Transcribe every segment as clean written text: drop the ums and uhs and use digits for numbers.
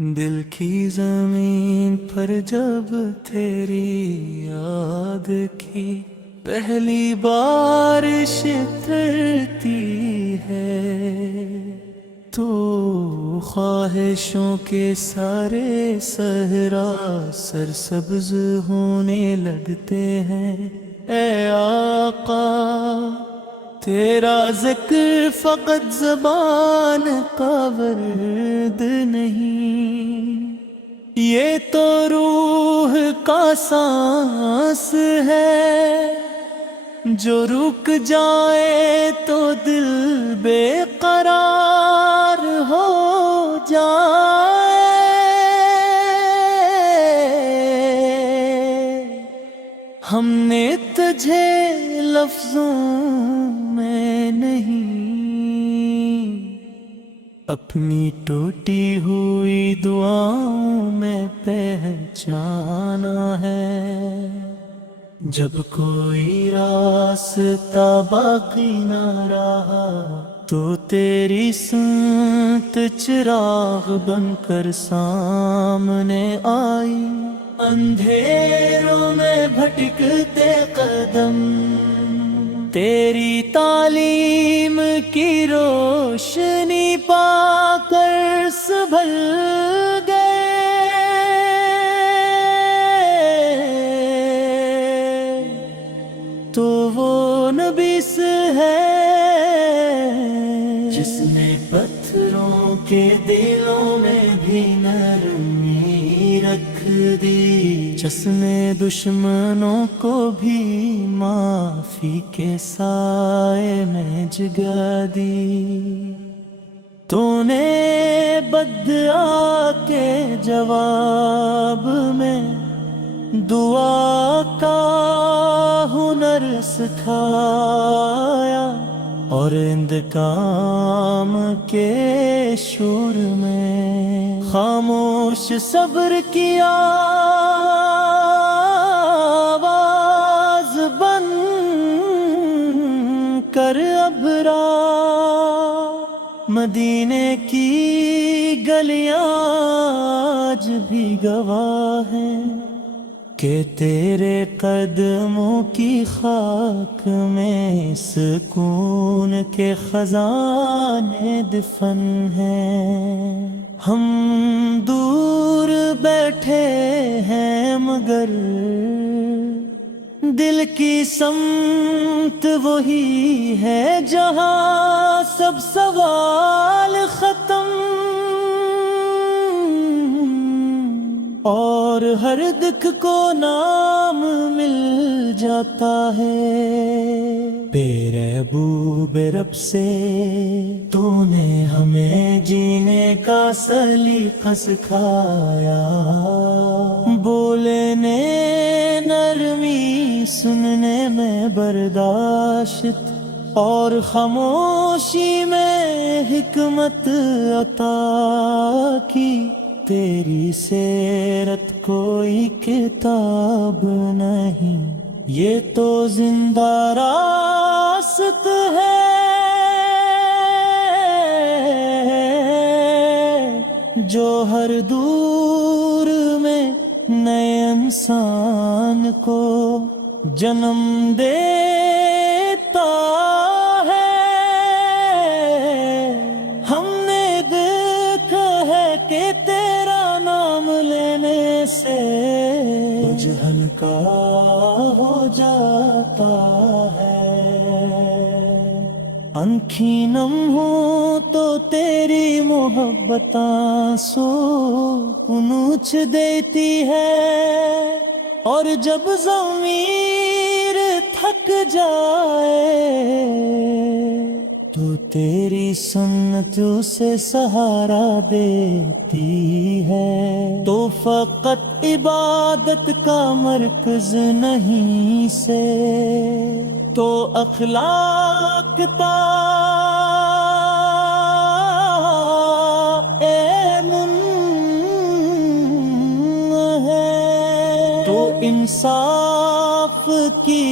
دل کی زمین پر جب تیری یاد کی پہلی بارش اترتی ہے تو خواہشوں کے سارے صحرا سرسبز ہونے لگتے ہیں۔ اے آقا تیرا ذکر فقط زبان کا ورد نہیں، یہ تو روح کا سانس ہے، جو رک جائے تو دل بے قرار ہو جائے۔ ہم نے تجھے لفظوں میں نہیں اپنی ٹوٹی ہوئی دعاؤں میں پہچانا ہے۔ جب کوئی راستہ باقی نہ رہا تو تیری سنت چراغ بن کر سامنے آئی، اندھیروں میں بھٹکتے قدم تیری تعلیم کی روشنی پا کر سنبھل گئے۔ تو وہ نبی سے ہے جس نے پتھروں کے دلوں میں بھی نرمی رکھ دی، جس نے دشمنوں کو بھی معافی کے سائے میں جگا دی۔ تو نے بدعا کے جواب میں دعا کا ہنر سکھایا، اور انتقام کے شور میں خاموش صبر کیا، آواز بن کر ابھرا۔ مدینے کی گلیاں آج بھی گواہ ہیں کہ تیرے قدموں کی خاک میں سکون کے خزانے دفن ہیں۔ ہم دور بیٹھے ہیں مگر دل کی سمت وہی ہے جہاں سب سوال ختم، اور ہر دکھ کو نام مل جاتا ہے۔ بے محبوب رب سے تو نے ہمیں جینے کا سلیقہ سکھایا، بولنے نرمی، سننے میں برداشت، اور خاموشی میں حکمت عطا کی۔ تیری سیرت کوئی کتاب نہیں، یہ تو زندہ راست ہے، جو ہر دور میں نئے انسان کو جنم دیتا ہے۔ ہم نے دیکھا ہے کہ تیرا نام لینے سے کچھ ہلکا ہو جاتا ہے۔ آنکھیں نم ہوں تو تیری محبت آنسو پونچھ دیتی ہے، اور جب ضمیر تھک جائے تو تیری سنت اسے سہارا دیتی ہے۔ تو فقط عبادت کا مرکز نہیں سے تو اخلاق کا علم ہے، تو انصاف کی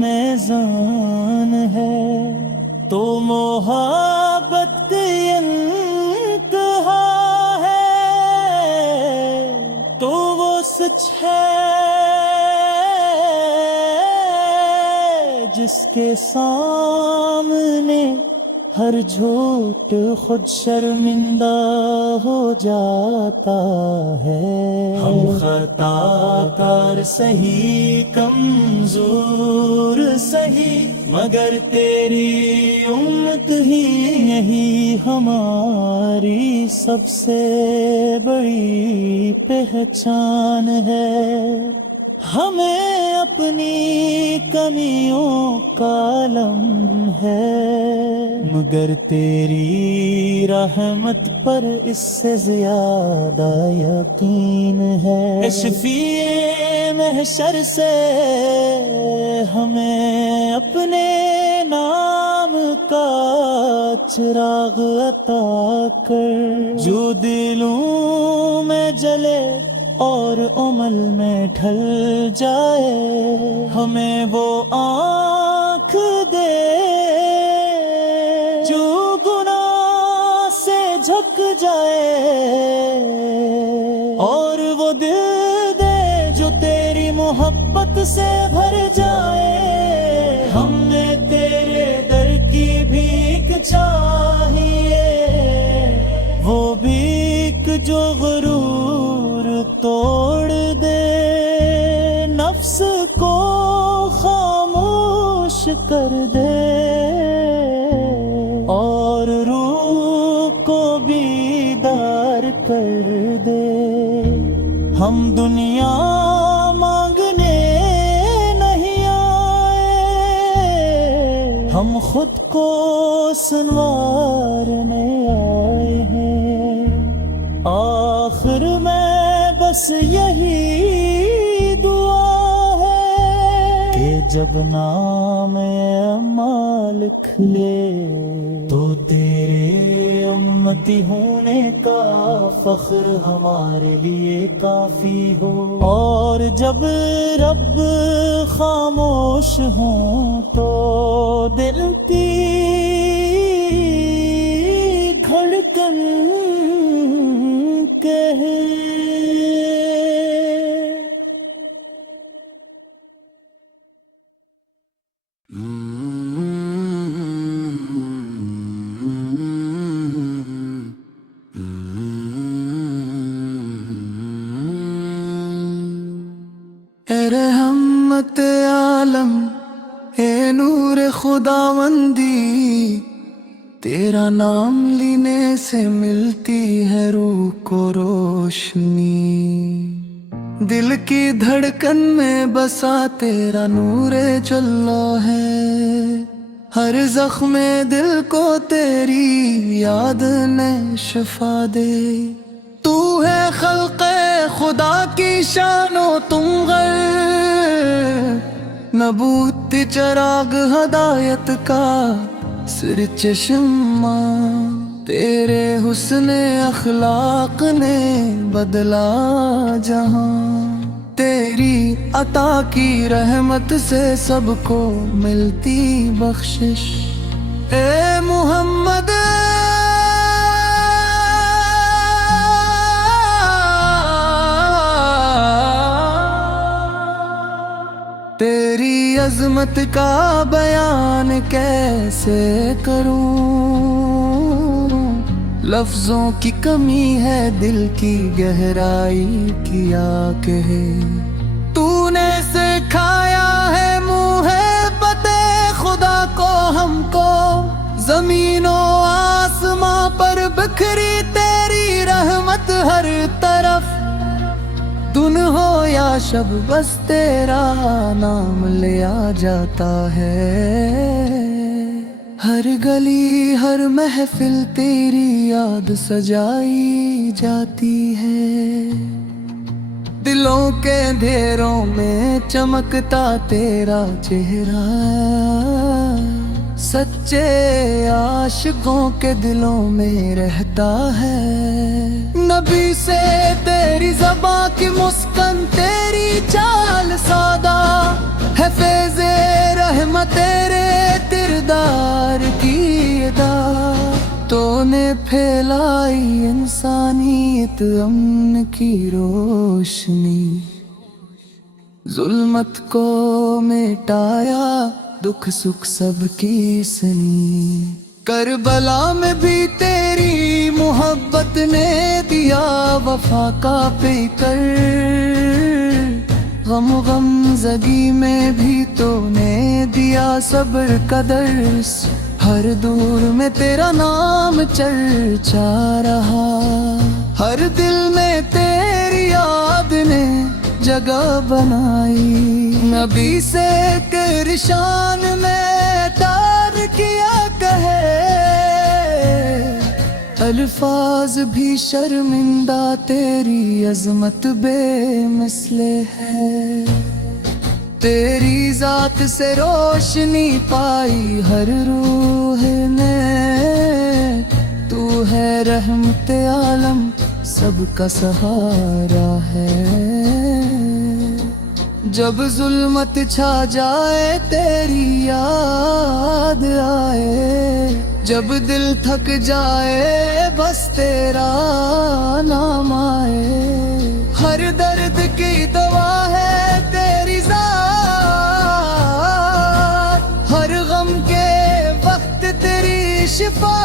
میزان ہے، تو محبت انتہا ہے۔ سچ ہے جس کے سامنے ہر جھوٹ خود شرمندہ ہو جاتا ہے. ہم خطا کار سہی کمزور سہی مگر تیری امت ہی یہی ہماری سب سے بڑی پہچان ہے. ہمیں اپنی کمیوں کا علم ہے مگر تیری رحمت پر اس سے زیادہ یقین ہے. شفیع محشر سے ہمیں اپنے نام کا چراغ عطا کر جو دلوں میں جلے اور عمل میں ڈھل جائے. ہمیں وہ آنکھ دے جو گناہ سے جھک جائے اور وہ دل دے جو تیری محبت سے بھر جائے. ہمیں تیرے در کی بھیک چاہیے وہ بھیک جو غرور توڑ دے نفس کو خاموش کر دے اور روح کو بیدار کر دے. ہم دنیا مانگنے نہیں آئے ہم خود کو سنوارنے آئے ہیں. آخر میں بس یہی دعا ہے کہ جب نام اعمال کھلے تو تیرے امتی ہونے کا فخر ہمارے لیے کافی ہو. اور جب رب خاموش ہوں تو دل کی دھڑکن کہے اے رحمت عالم اے نور خداوندی تیرا نام لینے سے ملتی ہے روح کو روشنی. دل کی دھڑکن میں بسا تیرا نور جلوہ ہے. ہر زخم دل کو تیری یاد نے شفا دے. تو ہے خلق خدا کی شان و تم غیر نبوت چراغ ہدایت کا سر چشمہ. تیرے حسن اخلاق نے بدلا جہاں. تیری عطا کی رحمت سے سب کو ملتی بخشش. اے محمد تیری عظمت کا بیان کیسے کروں. لفظوں کی کمی ہے دل کی گہرائی کیا کہے. تو نے سکھایا ہے محبت خدا کو ہم کو. زمین و آسماں پر بکھری تیری رحمت ہر طرف. دن ہو یا شب بس تیرا نام لیا جاتا ہے. ہر گلی ہر محفل تیری یاد سجائی جاتی ہے. دلوں کے اندھیروں میں چمکتا تیرا چہرہ. سچے عاشقوں کے دلوں میں رہتا ہے. نبی سے تیری زباں کی مسکن تیری چال سادہ ہے. فیض رحمت تیرے کردار کی ادا تو نے پھیلائی انسانیت امن کی روشنی، ظلمت کو مٹایا دکھ سکھ سب کی سنی۔ کربلا میں بھی تیری محبت نے دیا وفا کا پیکر، غم غمزدگی میں بھی تو نے دیا صبر کا درس، ہر دور میں تیرا نام چرچا رہا، ہر دل میں تیری یاد نے جگہ بنائی، نبی سے تیری شان میں تار کیا کہے، الفاظ بھی شرمندہ تیری عظمت بے مثل ہے، تیری ذات سے روشنی پائی ہر روح نے، تو ہے رحمت عالم سب کا سہارا ہے، جب ظلمت چھا جائے تیری یاد آئے، جب دل تھک جائے بس تیرا نام آئے، ہر درد کی دوا ہے تیری ذات، ہر غم کے وقت تیری شفا،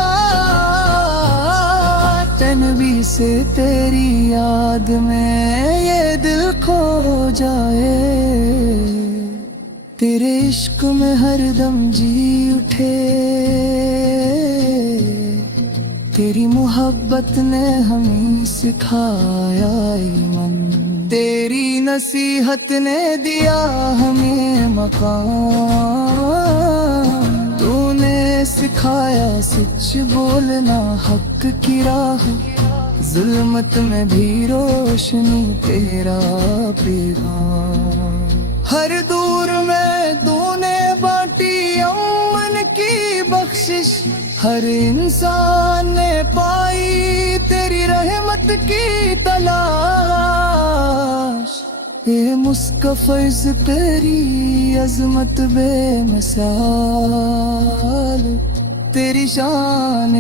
نبی سے تیری یاد میں یہ دل کھو جائے، تیرے عشق میں ہر دم جی اٹھے، تیری محبت نے ہمیں سکھایا ایمان، تیری نصیحت نے دیا ہمیں مقام، تو نے سکھایا سچ بولنا حق کی راہ، ظلمت میں بھی روشنی تیرا پیغام، ہر دور میں تو نے بانٹی امن کی بخشش، ہر انسان نے پائی تیری رحمت کی تلاش، اے مسکفیض تیری عظمت بے مثال، تیری شان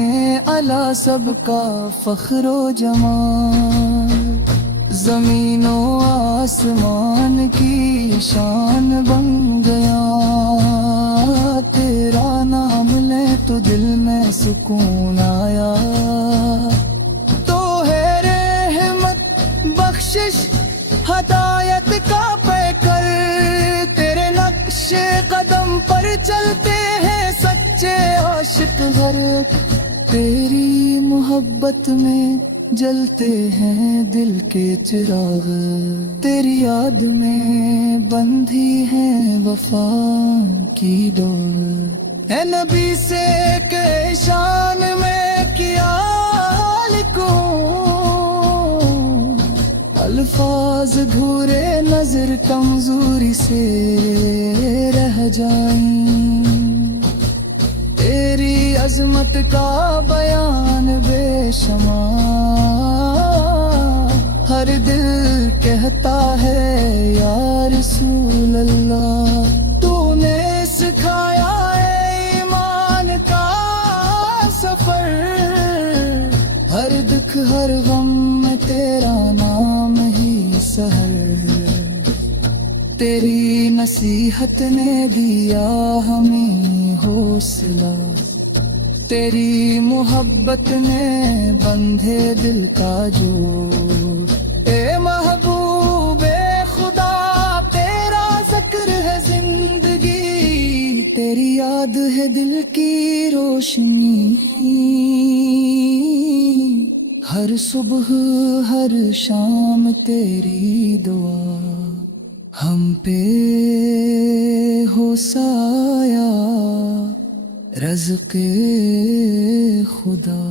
اعلیٰ سب کا فخر و جمال، زمین و آسمان کی شان بن گیا، تیرا نام لے تو دل میں سکون آیا، تو ہے رحمت بخشش ہدایت کا پیکر، تیرے نقش قدم پر چلتے ہیں سچے عاشق ہر، تیری محبت میں جلتے ہیں دل کے چراغ، تیری یاد میں بندھی ہے وفا کی ڈور، اے نبی سے کہ شان میں کیا لکھوں، الفاظ دھورے نظر کمزوری سے رہ جائیں، تیری عظمت کا بیان بے شمار، ہر دل کہتا ہے یا رسول اللہ، تو نے سکھایا ہے ایمان کا سفر، ہر دکھ ہر غم میں تیرا نام ہی سحر، تیری نصیحت نے دیا ہمیں حوصلہ، تیری محبت نے بندھے دل کا جوڑ، اے محبوب خدا تیرا ذکر ہے زندگی، تیری یاد ہے دل کی روشنی، ہر صبح ہر شام تیری دعا ہم پہ ہو سایہ رزق خدا۔